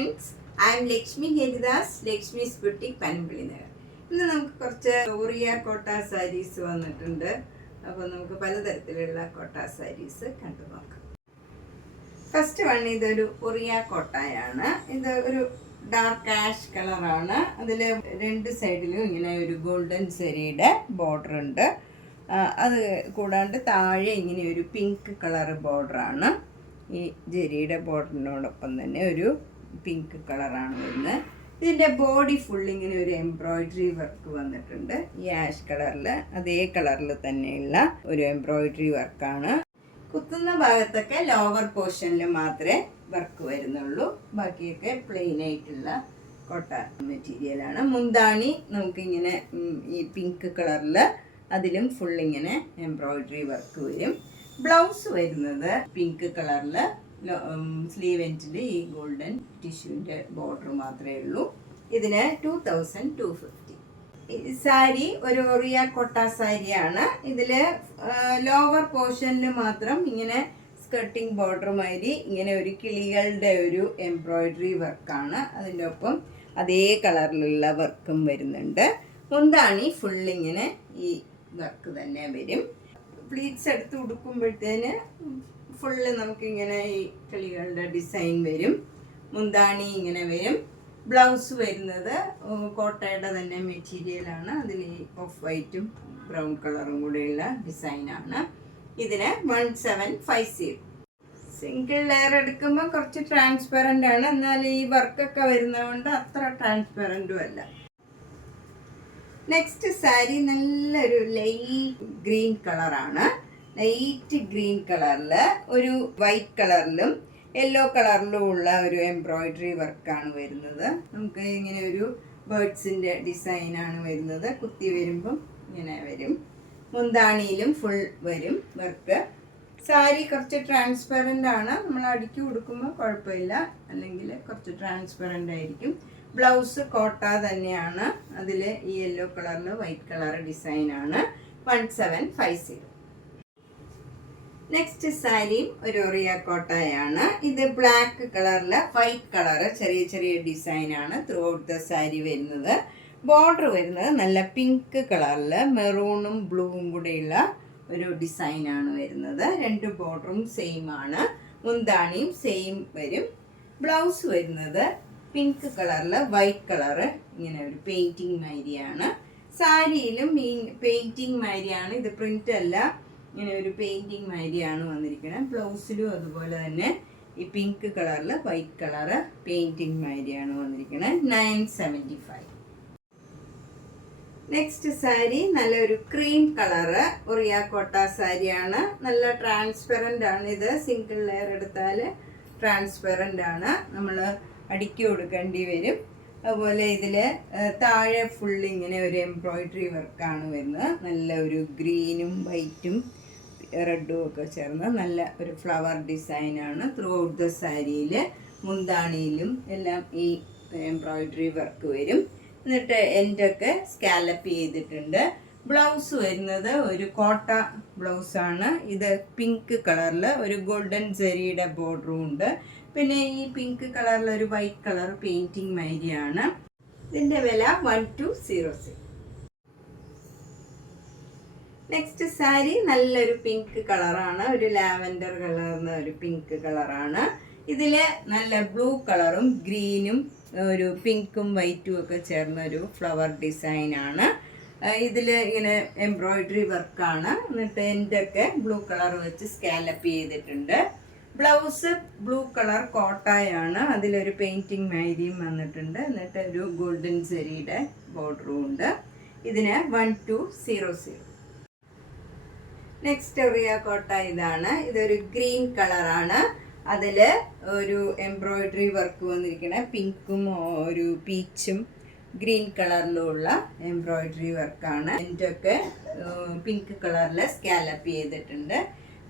friends, I am Lakshmi Heridas, Lakshmi's Boutique, Panampally Nagar. ഇന്ന് നമുക്ക് കുറച്ച് ഓറിയ കോട്ട സാരീസ് വന്നിട്ടുണ്ട്. അപ്പോൾ നമുക്ക് പലതരത്തിലുള്ള കോട്ട സാരീസ് കണ്ടു നോക്കാം. ഫസ്റ്റ് വൺ ഇതൊരു ഒറിയ കോട്ടയാണ്. ഇത് ഒരു ഡാർക്ക് ആഷ് കളറാണ്. അതിൽ രണ്ട് സൈഡിലും ഇങ്ങനെ ഒരു ഗോൾഡൻ സെരിയുടെ ബോർഡർ ഉണ്ട്. അത് കൂടാണ്ട് താഴെ ഇങ്ങനെ ഒരു പിങ്ക് കളർ ബോർഡറാണ്. ഈ ജെരിയുടെ ബോർഡറിനോടൊപ്പം തന്നെ ഒരു പിങ്ക് കളറാണ് വരുന്നത്. ഇതിൻ്റെ ബോഡി ഫുൾ ഇങ്ങനെ ഒരു എംബ്രോയിഡറി വർക്ക് വന്നിട്ടുണ്ട്. ഈ ആഷ് കളറിൽ അതേ കളറിൽ തന്നെയുള്ള ഒരു എംബ്രോയിഡറി വർക്കാണ്. കുത്തുന്ന ഭാഗത്തൊക്കെ ലോവർ പോർഷനിൽ മാത്രമേ വർക്ക് വരുന്നുള്ളൂ. ബാക്കിയൊക്കെ പ്ലെയിൻ ആയിട്ടുള്ള കോട്ട മെറ്റീരിയലാണ്. മുന്താണി നമുക്കിങ്ങനെ ഈ പിങ്ക് കളറിൽ അതിലും ഫുൾ ഇങ്ങനെ എംബ്രോയിഡറി വർക്ക് വരും. ബ്ലൗസ് വരുന്നത് പിങ്ക് കളറിൽ സ്ലീവ് എൻഡിൽ ഈ ഗോൾഡൻ ടിഷ്യൂവിൻ്റെ ബോർഡർ മാത്രമേ ഉള്ളൂ. ഇതിന് 2250. സാരി ഒരു ഒറിയ കോട്ട സാരിയാണ്. ഇതിൽ ലോവർ പോർഷനിൽ മാത്രം ഇങ്ങനെ സ്കർട്ടിങ് ബോർഡർ മാതിരി ഇങ്ങനെ ഒരു കിളികളുടെ ഒരു എംബ്രോയിഡറി വർക്കാണ്. അതിൻ്റെ ഒപ്പം അതേ കളറിലുള്ള വർക്കും വരുന്നുണ്ട്. മുന്താണി ഫുള്ളിങ്ങനെ ഈ വർക്ക് തന്നെ വരും. പ്ലീറ്റ്സ് എടുത്ത് ഉടുക്കുമ്പോഴത്തേന് ഫുള്ള് നമുക്കിങ്ങനെ ഈ കിളികളുടെ ഡിസൈൻ വരും. മുന്താണി ഇങ്ങനെ വരും. ബ്ലൗസ് വരുന്നത് കോട്ടയുടെ തന്നെ മെറ്റീരിയലാണ്. അതിൽ ഈ ഓഫ് വൈറ്റും ബ്രൗൺ കളറും കൂടെയുള്ള ഡിസൈനാണ്. ഇതിന് 1750. സിംഗിൾ ലെയർ എടുക്കുമ്പോൾ കുറച്ച് ട്രാൻസ്പെറൻ്റ് ആണ്. എന്നാൽ ഈ വർക്കൊക്കെ വരുന്നതുകൊണ്ട് അത്ര ട്രാൻസ്പെറൻറ്റും അല്ല. നെക്സ്റ്റ് സാരി നല്ലൊരു ലൈറ്റ് ഗ്രീൻ കളറാണ്. ലൈറ്റ് ഗ്രീൻ കളറിൽ ഒരു വൈറ്റ് കളറിലും യെല്ലോ കളറിലും ഉള്ള ഒരു എംബ്രോയിഡറി വർക്കാണ് വരുന്നത്. നമുക്ക് ഇങ്ങനെ ഒരു ബേർഡ്സിൻ്റെ ഡിസൈനാണ് വരുന്നത്. കുത്തി വരുമ്പം ഇങ്ങനെ വരും. മുന്താണിയിലും ഫുൾ വരും വർക്ക്. സാരി കുറച്ച് ട്രാൻസ്പെറൻ്റ് ആണ്. നമ്മൾ അടുക്കി കൊടുക്കുമ്പോൾ കുഴപ്പമില്ല, അല്ലെങ്കിൽ കുറച്ച് ട്രാൻസ്പെറൻ്റ് ആയിരിക്കും. ബ്ലൗസ് കോട്ട തന്നെയാണ്. അതിൽ ഈ യെല്ലോ കളറിൽ വൈറ്റ് കളർ ഡിസൈനാണ്. 1750. നെക്സ്റ്റ് സാരിയും ഒരു ഒറിയ കോട്ടയാണ്. ഇത് ബ്ലാക്ക് കളറിൽ വൈറ്റ് കളറ് ചെറിയ ചെറിയ ഡിസൈനാണ് ത്രൂ ഔട്ട് ദ സാരി വരുന്നത്. ബോർഡർ വരുന്നത് നല്ല പിങ്ക് കളറിൽ മെറൂണും ബ്ലൂവും കൂടെയുള്ള ഒരു ഡിസൈനാണ് വരുന്നത്. രണ്ട് ബോർഡറും സെയിം ആണ്. മുന്താണിയും സെയിം വരും. ബ്ലൗസ് വരുന്നത് പിങ്ക് കളറിൽ വൈറ്റ് കളറ് ഇങ്ങനെ ഒരു പെയിൻറ്റിങ് മാതിരിയാണ്. സാരിയിലും ഈ പെയിൻറ്റിങ് മാതിരിയാണ്. ഇത് പ്രിൻ്റ് അല്ല, ഇങ്ങനെ ഒരു പെയിൻറ്റിങ് മാതിരിയാണ് വന്നിരിക്കുന്നത്. ബ്ലൗസിലും അതുപോലെ തന്നെ ഈ പിങ്ക് കളറിൽ വൈറ്റ് കളറ് പെയിൻറ്റിങ് മാതിരിയാണ് വന്നിരിക്കുന്നത്. 975. നെക്സ്റ്റ് സാരി നല്ലൊരു ക്രീം കളറ് ഒറിയ കോട്ട സാരിയാണ്. നല്ല ട്രാൻസ്പെറൻ്റ് ആണ്. ഇത് സിംഗിൾ ലെയർ എടുത്താൽ ട്രാൻസ്പെറൻ്റ് ആണ്. നമ്മൾ അടുക്കി കൊടുക്കേണ്ടി വരും. അതുപോലെ ഇതിൽ താഴെ ഫുൾ ഇങ്ങനെ ഒരു എംബ്രോയിഡറി വർക്കാണ് വരുന്നത്. നല്ല ഒരു ഗ്രീനും വൈറ്റും റെഡും ഒക്കെ ചേർന്ന് നല്ല ഒരു ഫ്ലവർ ഡിസൈനാണ് ത്രൂ ഔട്ട് ദ സാരിയിൽ. മുന്താണിയിലും എല്ലാം ഈ എംബ്രോയിഡറി വർക്ക് വരും. എന്നിട്ട് എൻഡൊക്കെ സ്കാലപ്പ് ചെയ്തിട്ടുണ്ട്. ബ്ലൗസ് വരുന്നത് ഒരു കോട്ട ബ്ലൗസാണ്. ഇത് പിങ്ക് കളറിൽ ഒരു ഗോൾഡൻ സെരിയുടെ ബോർഡറും ഉണ്ട്. പിന്നെ ഈ പിങ്ക് കളറിൽ ഒരു വൈറ്റ് കളർ പെയിൻറ്റിങ് മാതിരിയാണ്. ഇതിൻ്റെ വില 1206. നെക്സ്റ്റ് സാരി നല്ലൊരു പിങ്ക് കളറാണ്. ഒരു ലാവൻഡർ കളർന്ന ഒരു പിങ്ക് കളറാണ്. ഇതിൽ നല്ല ബ്ലൂ കളറും ഗ്രീനും ഒരു പിങ്കും വൈറ്റും ഒക്കെ ചേർന്ന ഒരു ഫ്ലവർ ഡിസൈനാണ്. ഇതിൽ ഇങ്ങനെ എംബ്രോയിഡറി വർക്കാണ്. എന്നിട്ട് എൻ്റെയൊക്കെ ബ്ലൂ കളർ വെച്ച് സ്കാലപ്പ് ചെയ്തിട്ടുണ്ട്. ബ്ലൗസ് ബ്ലൂ കളർ കോട്ടായാണ്. അതിലൊരു പെയിൻറ്റിങ് മാതിരിയും വന്നിട്ടുണ്ട്. എന്നിട്ട് ഒരു ഗോൾഡൻ സെരിയുടെ ബോർഡറും ഉണ്ട്. ഇതിന് 1200. നെക്സ്റ്റ് ഒറിയ കോട്ട ഇതാണ്. ഇതൊരു ഗ്രീൻ കളറാണ്. അതിൽ ഒരു എംബ്രോയിഡറി വർക്ക് വന്നിരിക്കണേ പിങ്കും ഒരു പീച്ചും ഗ്രീൻ കളറിലുള്ള എംബ്രോയിഡറി വർക്കാണ്. എൻ്റെയൊക്കെ പിങ്ക് കളറിൽ സ്കാലപ്പ് ചെയ്തിട്ടുണ്ട്.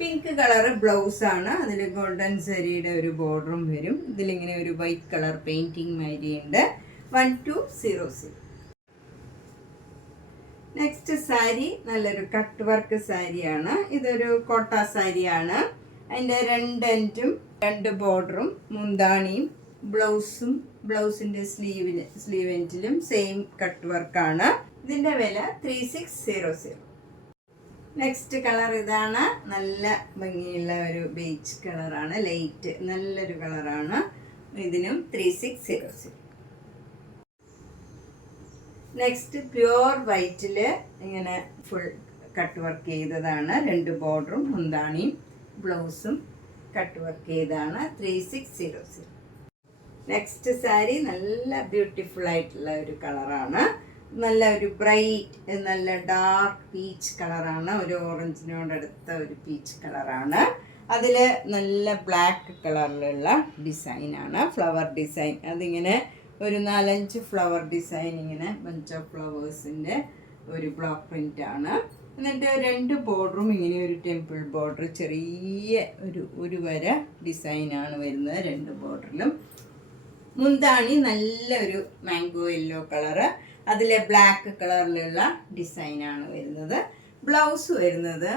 പിങ്ക് കളറ് ബ്ലൗസാണ്. അതിൽ ഗോൾഡൻ സെരിയുടെ ഒരു ബോർഡറും വരും. ഇതിലിങ്ങനെ ഒരു വൈറ്റ് കളർ പെയിൻറ്റിങ് മാതിരിയുണ്ട്. 1200. നെക്സ്റ്റ് സാരി നല്ലൊരു കട്ട് വർക്ക് സാരിയാണ്. ഇതൊരു കോട്ട സാരിയാണ്. അതിൻ്റെ രണ്ട് എൻഡും രണ്ട് ബോർഡറും മുന്താണിയും ബ്ലൗസിൻ്റെ സ്ലീവ് എൻഡിലും സെയിം കട്ട് വർക്കാണ്. ഇതിൻ്റെ വില 3600. നെക്സ്റ്റ് കളർ ഇതാണ്. നല്ല ഭംഗിയുള്ള ഒരു ബീച്ച് കളറാണ്, ലൈറ്റ് നല്ലൊരു കളറാണ്. ഇതിനും 3600. നെക്സ്റ്റ് പ്യുവർ വൈറ്റിൽ ഇങ്ങനെ ഫുൾ കട്ട് വർക്ക് ചെയ്തതാണ്. 2 ബോർഡറും മുന്താണിയും ബ്ലൗസും കട്ട് വർക്ക് ചെയ്താണ്. 3600. നെക്സ്റ്റ് സാരി നല്ല ബ്യൂട്ടിഫുൾ ആയിട്ടുള്ള ഒരു കളറാണ്. നല്ല ഒരു ബ്രൈറ്റ് നല്ല ഡാർക്ക് പീച്ച് കളറാണ്. ഒരു ഓറഞ്ചിനോടടുത്ത ഒരു പീച്ച് കളറാണ്. അതിൽ നല്ല ബ്ലാക്ക് കളറിലുള്ള ഡിസൈനാണ്, ഫ്ലവർ ഡിസൈൻ. അതിങ്ങനെ ഒരു 4-5 ഫ്ലവർ ഡിസൈൻ, ഇങ്ങനെ ബഞ്ച് ഓഫ് ഫ്ലവേഴ്സിൻ്റെ ഒരു ബ്ലോക്ക് പ്രിൻ്റ് ആണ്. എന്നിട്ട് 2 ബോർഡറും ഇങ്ങനെ ഒരു ടെമ്പിൾ ബോർഡർ, ചെറിയ ഒരു വര ഡിസൈനാണ് വരുന്നത് 2 ബോർഡറിലും. മുന്താണി നല്ലൊരു മാംഗോ യെല്ലോ കളറ്, അതിലെ ബ്ലാക്ക് കളറിലുള്ള ഡിസൈനാണ് വരുന്നത്. ബ്ലൗസ് വരുന്നത്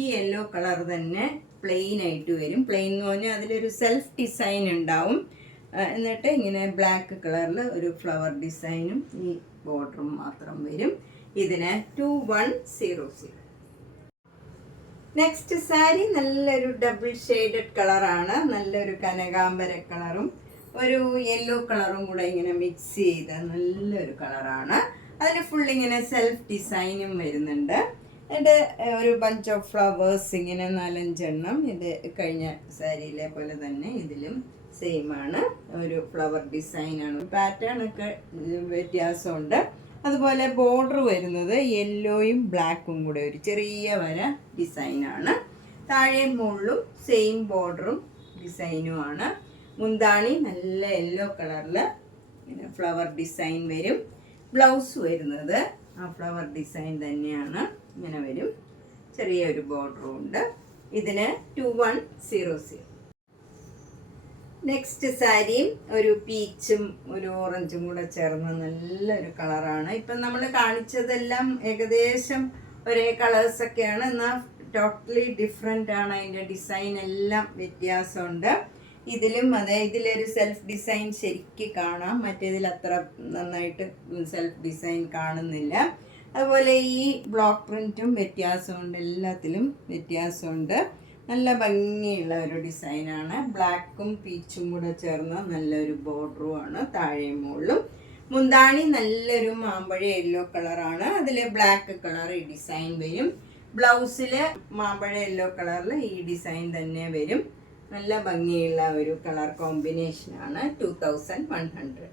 ഈ യെല്ലോ കളർ തന്നെ പ്ലെയിൻ ആയിട്ട് വരും. പ്ലെയിൻ എന്ന് പറഞ്ഞാൽ അതിലൊരു സെൽഫ് ഡിസൈൻ ഉണ്ടാവും. എന്നിട്ട് ഇങ്ങനെ ബ്ലാക്ക് കളറിൽ ഒരു ഫ്ലവർ ഡിസൈനും ഈ ബോർഡറും മാത്രം വരും. ഇതിന് 2100. നെക്സ്റ്റ് സാരി നല്ലൊരു ഡബിൾ ഷെയ്ഡഡ് കളറാണ്. നല്ലൊരു കനകാംബര കളറും ഒരു യെല്ലോ കളറും കൂടെ ഇങ്ങനെ മിക്സ് ചെയ്ത നല്ലൊരു കളറാണ്. അതിന് ഫുൾ ഇങ്ങനെ സെൽഫ് ഡിസൈനും വരുന്നുണ്ട്. എന്നിട്ട് ഒരു ബഞ്ച് ഓഫ് ഫ്ലവേഴ്സ് ഇങ്ങനെ 4-5 എണ്ണം. ഇത് കഴിഞ്ഞ സാരിയിലെ പോലെ തന്നെ ഇതിലും സെയിം ആണ്, ഒരു ഫ്ലവർ ഡിസൈനാണ്. പാറ്റേൺ ഒക്കെ വ്യത്യാസമുണ്ട്. അതുപോലെ ബോർഡർ വരുന്നത് യെല്ലോയും ബ്ലാക്കും കൂടെ ഒരു ചെറിയ വര ഡിസൈനാണ്. താഴെ മുകളിലും സെയിം ബോർഡറും ഡിസൈനുമാണ്. മുന്താണി നല്ല യെല്ലോ കളറിൽ ഇങ്ങനെ ഫ്ലവർ ഡിസൈൻ വരും. ബ്ലൗസ് വരുന്നത് ആ ഫ്ലവർ ഡിസൈൻ തന്നെയാണ്, ഇങ്ങനെ വരും. ചെറിയൊരു ബോർഡറും ഉണ്ട്. ഇതിന് 2100. നെക്സ്റ്റ് സാരിയും ഒരു പീച്ചും ഒരു ഓറഞ്ചും കൂടെ ചേർന്ന നല്ലൊരു കളറാണ്. ഇപ്പം നമ്മൾ കാണിച്ചതെല്ലാം ഏകദേശം ഒരേ കളേഴ്സൊക്കെയാണ്, എന്നാൽ ടോട്ടലി ഡിഫറെൻ്റ് ആണ്. അതിൻ്റെ ഡിസൈൻ എല്ലാം വ്യത്യാസമുണ്ട്. ഇതിലും അതെ, ഇതിലൊരു സെൽഫ് ഡിസൈൻ ശരിക്ക് കാണാം, മറ്റേതിൽ അത്ര നന്നായിട്ട് സെൽഫ് ഡിസൈൻ കാണുന്നില്ല. അതുപോലെ ഈ ബ്ലോക്ക് പ്രിൻറ്റും വ്യത്യാസമുണ്ട്, എല്ലാത്തിലും വ്യത്യാസമുണ്ട്. നല്ല ഭംഗിയുള്ള ഒരു ഡിസൈനാണ്. ബ്ലാക്കും പീച്ചും കൂടെ ചേർന്ന നല്ലൊരു ബോർഡറുമാണ് താഴെയും മുകളിലും. മുന്താണി നല്ലൊരു മാമ്പഴ യെല്ലോ കളറാണ്. അതിൽ ബ്ലാക്ക് കളർ ഈ ഡിസൈൻ വരും. ബ്ലൗസിൽ മാമ്പഴ യെല്ലോ കളറിൽ ഈ ഡിസൈൻ തന്നെ വരും. നല്ല ഭംഗിയുള്ള ഒരു കളർ കോമ്പിനേഷനാണ്. 2100.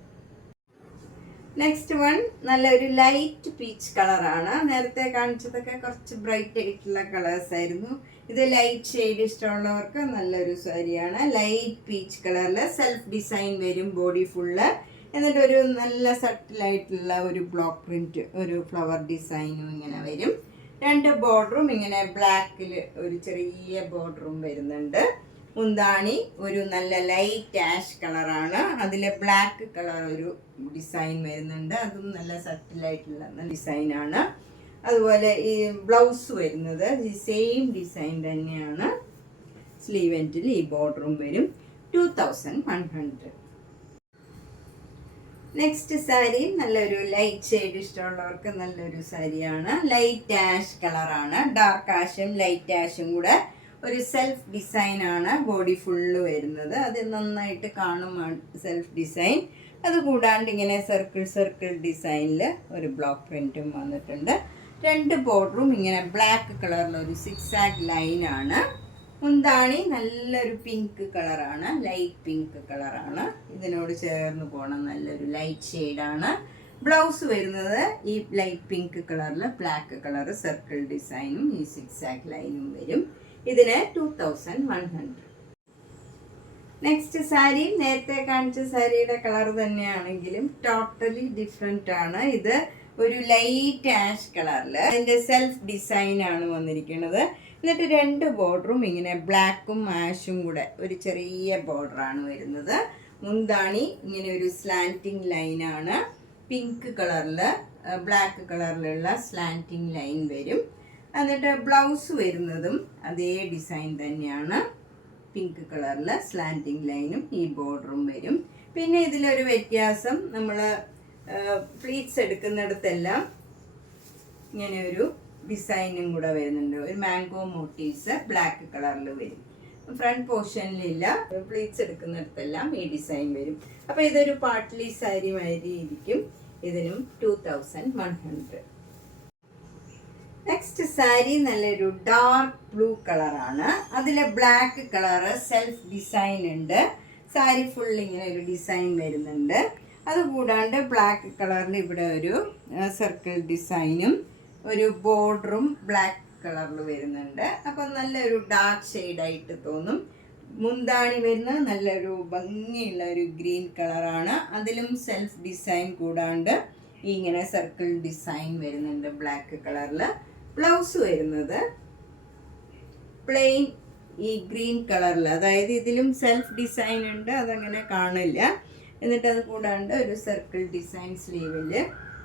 നെക്സ്റ്റ് വൺ നല്ലൊരു ലൈറ്റ് പീച്ച് കളറാണ്. നേരത്തെ കാണിച്ചതൊക്കെ കുറച്ച് ബ്രൈറ്റ് ആയിട്ടുള്ള കളേഴ്സ് ആയിരുന്നു. ഇത് ലൈറ്റ് ഷെയ്ഡ് ഇഷ്ടമുള്ളവർക്ക് നല്ലൊരു സാരിയാണ്. ലൈറ്റ് പീച്ച് കളറിൽ സെൽഫ് ഡിസൈൻ വരും ബോഡി ഫുള്ള്. എന്നിട്ട് ഒരു നല്ല സട്ടിലായിട്ടുള്ള ഒരു ബ്ലോക്ക് പ്രിന്റ്, ഒരു ഫ്ലവർ ഡിസൈനും ഇങ്ങനെ വരും. 2 ബോർഡറും ഇങ്ങനെ ബ്ലാക്കിൽ ഒരു ചെറിയ ബോർഡറും വരുന്നുണ്ട്. മുന്താണി ഒരു നല്ല ലൈറ്റ് ആഷ് കളറാണ്. അതിൽ ബ്ലാക്ക് കളർ ഒരു ഡിസൈൻ വരുന്നുണ്ട്. അതും നല്ല സട്ടിലായിട്ടുള്ള ഡിസൈനാണ്. അതുപോലെ ഈ ബ്ലൗസ് വരുന്നത് ഈ സെയിം ഡിസൈൻ തന്നെയാണ്. സ്ലീവ് എൻഡിൽ ഈ ബോർഡറും വരും. 2100. നെക്സ്റ്റ് സാരി നല്ലൊരു ലൈറ്റ് ഷെയ്ഡ് ഇഷ്ടമുള്ളവർക്ക് നല്ലൊരു സാരിയാണ്. ലൈറ്റ് ആഷ് കളറാണ്. ഡാർക്ക് ആഷും ലൈറ്റ് ആഷും കൂടെ ഒരു സെൽഫ് ഡിസൈനാണ് ബോഡി ഫുള്ള് വരുന്നത്. അത് നന്നായിട്ട് കാണും സെൽഫ് ഡിസൈൻ. അത് കൂടാണ്ട് ഇങ്ങനെ സർക്കിൾ ഡിസൈനിൽ ഒരു ബ്ലോക്ക് പ്രിൻറ്റും വന്നിട്ടുണ്ട്. 2 ബോർഡറും ഇങ്ങനെ ബ്ലാക്ക് കളറിൽ ഒരു സിക്സാഗ് ലൈനാണ്. മുന്താണി നല്ലൊരു പിങ്ക് കളറാണ്, ലൈറ്റ് പിങ്ക് കളറാണ്. ഇതിനോട് ചേർന്ന് പോകണം നല്ലൊരു ലൈറ്റ് ഷെയ്ഡാണ്. ബ്ലൗസ് വരുന്നത് ഈ ലൈറ്റ് പിങ്ക് കളറിൽ ബ്ലാക്ക് കളർ സർക്കിൾ ഡിസൈനും ഈ സിക്സാഗ് ലൈനും വരും. ഇതിന് 2100. നെക്സ്റ്റ് സാരി നേരത്തെ കാണിച്ച സാരിയുടെ കളർ തന്നെയാണെങ്കിലും ടോട്ടലി ഡിഫറെൻ്റ് ആണ്. ഇത് ഒരു ലൈറ്റ് ആഷ് കളറിൽ അതിൻ്റെ സെൽഫ് ഡിസൈനാണ് വന്നിരിക്കുന്നത്. എന്നിട്ട് 2 ബോർഡറും ഇങ്ങനെ ബ്ലാക്കും ആഷും കൂടെ ഒരു ചെറിയ ബോർഡറാണ് വരുന്നത്. മുന്താണി ഇങ്ങനെ ഒരു സ്ലാൻറ്റിങ് ലൈനാണ്. പിങ്ക് കളറിൽ ബ്ലാക്ക് കളറിലുള്ള സ്ലാൻറ്റിങ് ലൈൻ വരും. എന്നിട്ട് ബ്ലൗസ് വരുന്നതും അതേ ഡിസൈൻ തന്നെയാണ്. പിങ്ക് കളറിൽ സ്ലാൻഡിങ് ലൈനും ഈ ബോർഡറും വരും. പിന്നെ ഇതിലൊരു വ്യത്യാസം, നമ്മൾ പ്ലീറ്റ്സ് എടുക്കുന്നിടത്തെല്ലാം ഇങ്ങനെ ഒരു ഡിസൈനും കൂടെ വരുന്നുണ്ട്. ഒരു മാംഗോ മോട്ടീവ്സ് ബ്ലാക്ക് കളറിൽ വരും. ഫ്രണ്ട് പോർഷനിലില്ല, പ്ലീറ്റ്സ് എടുക്കുന്നിടത്തെല്ലാം ഈ ഡിസൈൻ വരും. അപ്പോൾ ഇതൊരു പാർട്ട്ലി സാരി മാതിരി ഇരിക്കും. ഇതിനും 2100. നെക്സ്റ്റ് സാരി നല്ലൊരു ഡാർക്ക് ബ്ലൂ കളറാണ്. അതിൽ ബ്ലാക്ക് കളറ് സെൽഫ് ഡിസൈൻ ഉണ്ട്. സാരി ഫുൾ ഇങ്ങനെ ഒരു ഡിസൈൻ വരുന്നുണ്ട്. അതുകൂടാണ്ട് ബ്ലാക്ക് കളറിൽ ഇവിടെ ഒരു സർക്കിൾ ഡിസൈനും ഒരു ബോർഡറും ബ്ലാക്ക് കളറിൽ വരുന്നുണ്ട്. അപ്പം നല്ലൊരു ഡാർക്ക് ഷെയ്ഡായിട്ട് തോന്നും. മുന്താണി വരുന്നത് നല്ലൊരു ഭംഗിയുള്ള ഒരു ഗ്രീൻ കളറാണ്. അതിലും സെൽഫ് ഡിസൈൻ കൂടാണ്ട് ഇങ്ങനെ സർക്കിൾ ഡിസൈൻ വരുന്നുണ്ട് ബ്ലാക്ക് കളറിൽ. ബ്ലൗസ് വരുന്നത് പ്ലെയിൻ ഈ ഗ്രീൻ കളറിൽ, അതായത് ഇതിലും സെൽഫ് ഡിസൈൻ ഉണ്ട്, അതങ്ങനെ കാണില്ല. എന്നിട്ട് അത് കൂടാണ്ട് ഒരു സർക്കിൾ ഡിസൈൻ സ്ലീവിൽ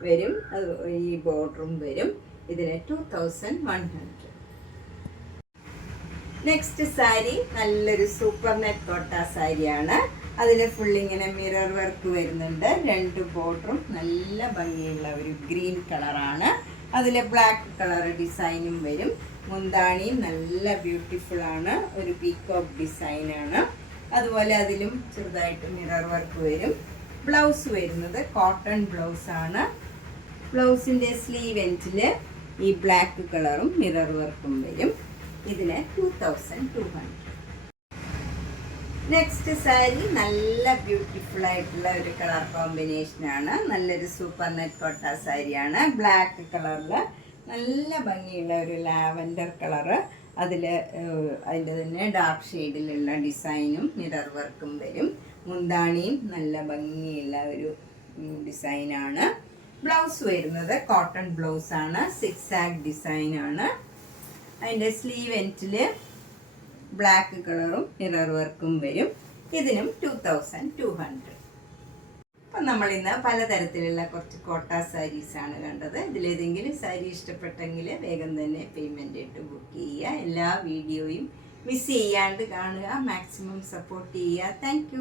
വരും. അത് ഈ ബോർഡറും വരും. ഇതിന് 2100. നെക്സ്റ്റ് സാരി നല്ലൊരു സൂപ്പർ നെറ്റ് കോട്ട സാരിയാണ്. അതിൽ ഫുൾ ഇങ്ങനെ മിറർ വർക്ക് വരുന്നുണ്ട്. 2 ബോർഡറും നല്ല ഭംഗിയുള്ള ഒരു ഗ്രീൻ കളറാണ്. അതിൽ ബ്ലാക്ക് കളർ ഡിസൈനും വരും. മുന്താണിയും നല്ല ബ്യൂട്ടിഫുൾ ആണ്, ഒരു പീകോക്ക് ഡിസൈനാണ്. അതുപോലെ അതിലും ചെറുതായിട്ട് മിറർ വർക്ക് വരും. ബ്ലൗസ് വരുന്നത് കോട്ടൺ ബ്ലൗസാണ്. ബ്ലൗസിൻ്റെ സ്ലീവ് എൻഡിൽ ഈ ബ്ലാക്ക് കളറും മിറർ വർക്കും വരും. ഇതിന് 2200. നെക്സ്റ്റ് സാരി നല്ല ബ്യൂട്ടിഫുൾ ആയിട്ടുള്ള ഒരു കളർ കോമ്പിനേഷനാണ്. നല്ലൊരു സൂപ്പർ നെറ്റ് കോട്ട സാരിയാണ്. ബ്ലാക്ക് കളറിൽ നല്ല ഭംഗിയുള്ള ഒരു ലാവൻഡർ കളറ്. അതിൽ അതിൻ്റെ തന്നെ ഡാർക്ക് ഷെയ്ഡിലുള്ള ഡിസൈനും മിറർ വർക്കും വരും. മുന്താണിയും നല്ല ഭംഗിയുള്ള ഒരു ഡിസൈനാണ്. ബ്ലൗസ് വരുന്നത് കോട്ടൺ ബ്ലൗസാണ്. 6 ഡിസൈനാണ്. അതിൻ്റെ സ്ലീവ് എൻഡിൽ ബ്ലാക്ക് കളറും മിറർ വർക്കും വരും. ഇതിനും 2200. അപ്പം നമ്മളിന്ന് പലതരത്തിലുള്ള കുറച്ച് കോട്ട സാരീസാണ് കണ്ടത്. ഇതിലേതെങ്കിലും സാരി ഇഷ്ടപ്പെട്ടെങ്കിൽ വേഗം തന്നെ പേയ്മെൻ്റ് ഇട്ട് ബുക്ക് ചെയ്യുക. എല്ലാ വീഡിയോയും മിസ് ചെയ്യാണ്ട് കാണുക. മാക്സിമം സപ്പോർട്ട് ചെയ്യുക. താങ്ക്